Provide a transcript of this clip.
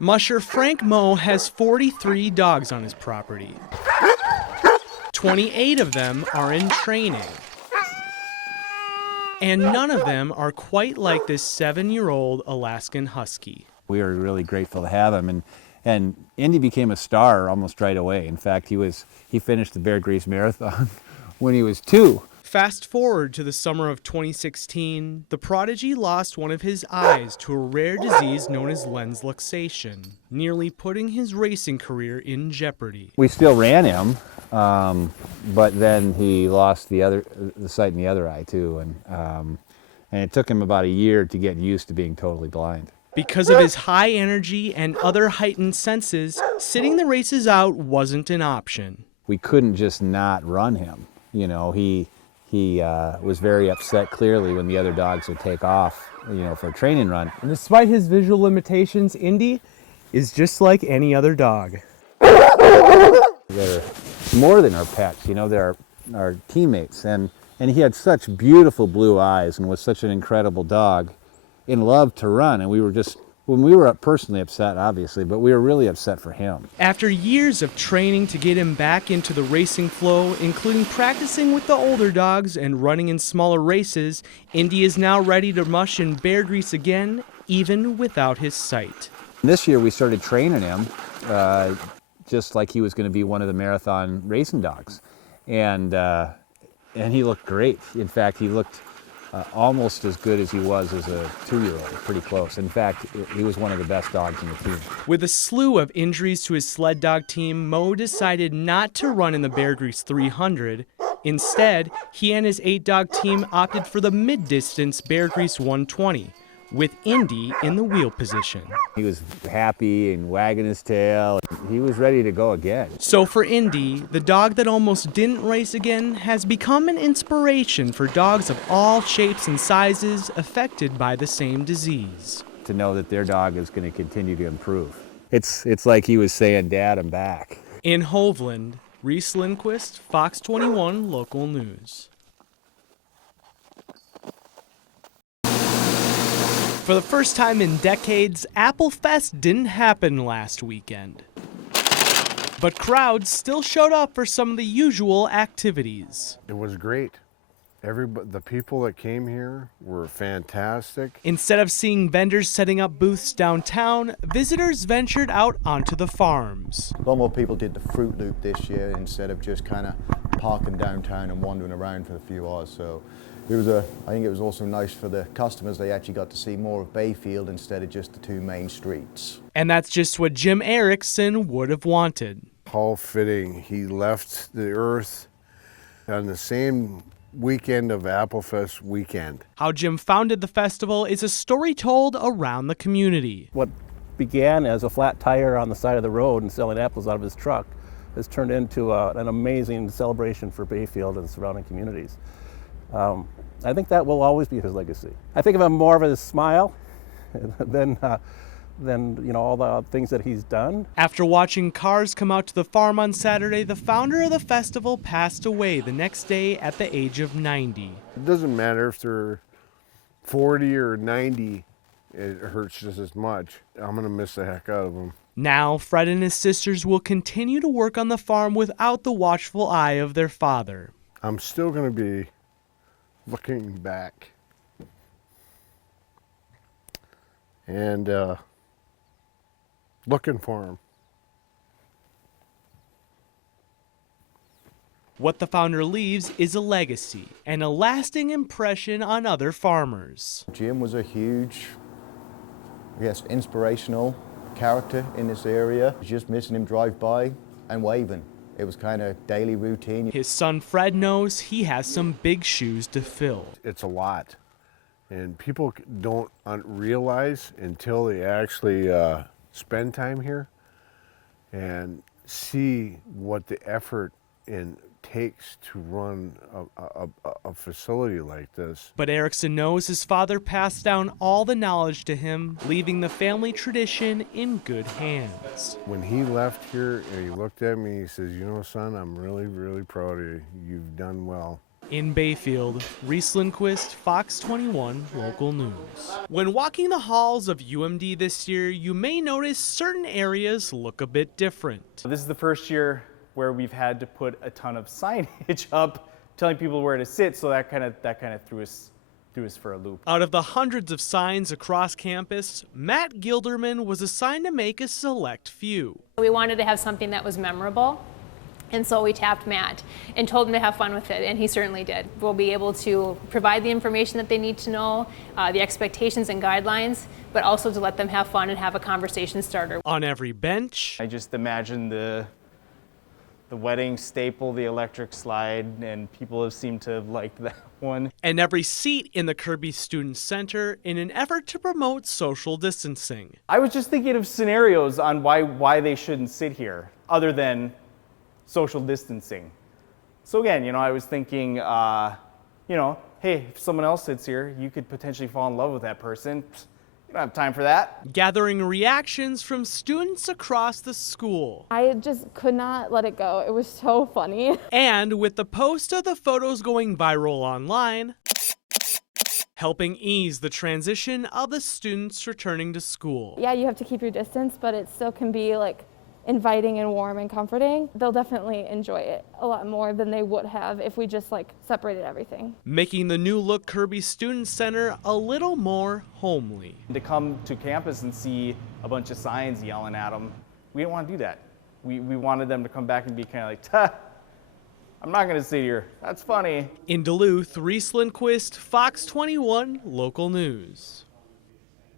Musher Frank Moe has 43 dogs on his property. 28 of them are in training. And none of them are quite like this 7-year-old Alaskan Husky. We were really grateful to have him, and Indy became a star almost right away. In fact, he finished the Bear Grease Marathon when he was 2. Fast forward to the summer of 2016, the prodigy lost one of his eyes to a rare disease known as lens luxation, nearly putting his racing career in jeopardy. We still ran him, but then he lost the sight in the other eye too, and it took him about a year to get used to being totally blind. Because of his high energy and other heightened senses, sitting the races out wasn't an option. We couldn't just not run him. You know, he was very upset clearly when the other dogs would take off, for a training run. And despite his visual limitations, Indy is just like any other dog. They're more than our pets, they're our teammates. And he had such beautiful blue eyes and was such an incredible dog and loved to run. And we were personally upset, obviously, but we were really upset for him. After years of training to get him back into the racing flow, including practicing with the older dogs and running in smaller races, Indy is now ready to mush in bear grease again, even without his sight. This year we started training him just like he was going to be one of the marathon racing dogs. And he looked great. In fact, he looked almost as good as he was as a 2-year-old, pretty close. In fact, he was one of the best dogs in the team. With a slew of injuries to his sled dog team, Moe decided not to run in the Bear Grease 300. Instead, he and his 8-dog team opted for the mid-distance Bear Grease 120, with Indy in the wheel position. He was happy and wagging his tail. He was ready to go again. So for Indy, the dog that almost didn't race again has become an inspiration for dogs of all shapes and sizes affected by the same disease. To know that their dog is going to continue to improve. It's like he was saying, "Dad, I'm back." In Hovland, Reese Lindquist, Fox 21 Local News. For the first time in decades, Apple Fest didn't happen last weekend. But crowds still showed up for some of the usual activities. It was great. The people that came here were fantastic. Instead of seeing vendors setting up booths downtown, visitors ventured out onto the farms. A lot more people did the fruit loop this year instead of just kind of parking downtown and wandering around for a few hours. So I think it was also nice for the customers. They actually got to see more of Bayfield instead of just the 2 main streets. And that's just what Jim Erickson would have wanted. How fitting. He left the earth on the same weekend of Applefest weekend. How Jim founded the festival is a story told around the community. What began as a flat tire on the side of the road and selling apples out of his truck has turned into an amazing celebration for Bayfield and surrounding communities. I think that will always be his legacy. I think of him more of his smile than all the things that he's done. After watching cars come out to the farm on Saturday, the founder of the festival passed away the next day at the age of 90. It doesn't matter if they're 40 or 90, it hurts just as much. I'm going to miss the heck out of them. Now, Fred and his sisters will continue to work on the farm without the watchful eye of their father. I'm still going to be looking back and looking for him. What the founder leaves is a legacy and a lasting impression on other farmers. Jim was a huge, inspirational character in this area. Just missing him drive by and waving. It was kind of daily routine. His son Fred knows he has some big shoes to fill. It's a lot, and people don't realize until they actually spend time here and see what the effort takes to run a facility like this. But Erickson knows his father passed down all the knowledge to him, leaving the family tradition in good hands. When he left here and he looked at me, he says, "You know, son, I'm really, really proud of you. You've done well." In Bayfield, Reese Lindquist, Fox 21 Local News. When walking the halls of UMD this year, you may notice certain areas look a bit different. This is the first year where we've had to put a ton of signage up telling people where to sit, so that kind of threw us for a loop. Out of the hundreds of signs across campus, Matt Gilderman was assigned to make a select few. We wanted to have something that was memorable, and so we tapped Matt and told him to have fun with it, and he certainly did. We'll be able to provide the information that they need to know, the expectations and guidelines, but also to let them have fun and have a conversation starter. On every bench, I just imagine the wedding staple, the electric slide, and people have seemed to have liked that one. and every seat in the Kirby Student Center in an effort to promote social distancing. I was just thinking of scenarios on why they shouldn't sit here, other than social distancing. So again, I was thinking, hey, if someone else sits here, you could potentially fall in love with that person. You don't have time for that. Gathering reactions from students across the school. I just could not let it go. It was so funny. And with the post of the photos going viral online, helping ease the transition of the students returning to school. Yeah, you have to keep your distance, but it still can be like inviting and warm and comforting. They'll definitely enjoy it a lot more than they would have if we just separated everything. Making the new look Kirby Student Center a little more homely. To come to campus and see a bunch of signs yelling at them, we didn't want to do that. We wanted them to come back and be kind of like, I'm not going to sit here. That's funny. In Duluth, Reese Lindquist, Fox 21 Local News.